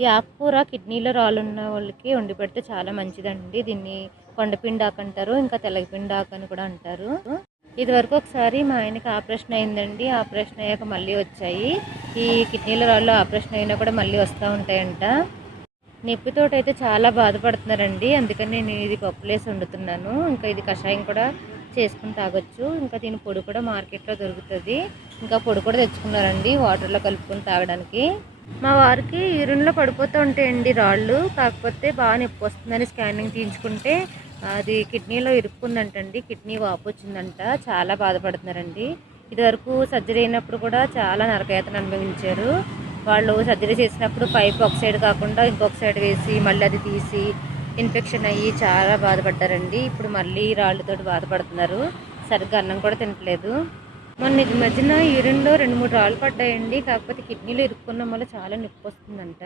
ఈ ఆకుకూర కిడ్నీలో రాళ్ళున్న వాళ్ళకి వండి పెడితే చాలా మంచిదండి. దీన్ని కొండపిండాకు అంటారు, ఇంకా తెల్లపిండాకు అని కూడా అంటారు. ఇదివరకు ఒకసారి మా ఆయనకి ఆపరేషన్ అయిందండి. ఆపరేషన్ అయ్యాక మళ్ళీ వచ్చాయి. ఈ కిడ్నీల రాళ్ళు ఆపరేషన్ అయినా కూడా మళ్ళీ వస్తూ ఉంటాయంట. నొప్పితోటైతే చాలా బాధపడుతున్నారండి. అందుకని నేను ఇది పప్పులేసి వండుతున్నాను. ఇంకా ఇది కషాయం కూడా చేసుకుని తాగొచ్చు. ఇంకా దీని పొడి కూడా మార్కెట్లో దొరుకుతుంది. ఇంకా పొడి కూడా తెచ్చుకున్నారండి వాటర్లో కలుపుకొని తాగడానికి. మా వారికి యూరిన్లో పడిపోతూ ఉంటాయండి రాళ్ళు. కాకపోతే బాగా నొప్పి వస్తుందని స్కానింగ్ తీయించుకుంటే అది కిడ్నీలో ఇరుక్కుందంటండి. కిడ్నీ వాపు వచ్చిందంట. చాలా బాధపడుతున్నారండి. ఇదివరకు సర్జరీ అయినప్పుడు కూడా చాలా నరకయాతన అనుభవించారు. వాళ్ళు సర్జరీ చేసినప్పుడు పైప్ ఒక సైడ్ కాకుండా ఇంకొక సైడ్ వేసి మళ్ళీ అది తీసి ఇన్ఫెక్షన్ అయ్యి చాలా బాధపడ్డారండి. ఇప్పుడు మళ్ళీ రాళ్ళతోటి బాధపడుతున్నారు. సరిగ్గా అన్నం కూడా తినట్లేదు. మొన్న ఈ మధ్యన యూరిన్లో 2, 3 రాళ్ళు పడ్డాయండి. కాకపోతే కిడ్నీలో ఇరుక్కున్న వల్ల చాలా నొప్పి వస్తుందంట.